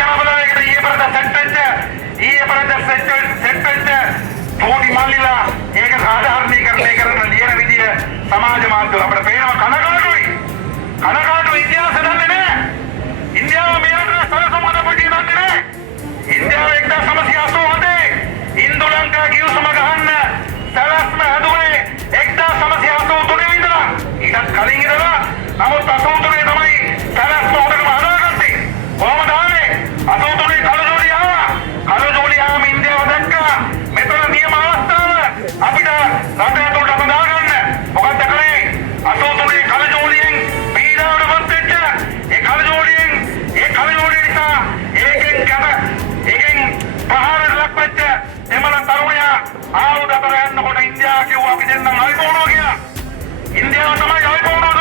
ජනබලවේගයට ඊයේ පෙරේදා සෙට් වෙච්ච පොඩි මල්ලිලා ඒක සාධාරණීකරණය කරන ලියන විදිය සමාජ මාධ්‍යවල අපිට පේනවා කනගාටුයි ඉන්දියාව සදන්නේ නැහැ. ඉන්දියාව මෙයාට සලසමුද පිටින් දන්නේ නැහැ. ඉන්දියාව 1987 ඉන්දු ලංකා කිව්සම ගහන්න සලස්ම හදුවේ 1983 ඉඳලා. ඊටත් කලින් ඉඳලා නමුත් 83 තමයි සලස්ම හොඳටම හදාගත්තේ. කොහොමද ආවේ? 83 කලජෝඩි ආවා. කලජෝඩි ආවම ඉන්දියාව දැක්කා මෙතන නියම අවස්ථාව අපිට රට ඇතුළට හදාගන්න. මොකක්ද කරේ? 83 කලජෝඩියෙන් පීඩාවටපත් වෙච්ච ඒ කලජෝඩිය නිසා ඒකෙන් ප්‍රහාරයට ලක් වෙච්ච එමළ තරුණයා ආයුධ අතර යනකොට ඉන්දියාව කිව්වා අපි දෙන්නම් ආයි පොනවා කියලා. ඉන්දියාව තමයි ආයි පොනවා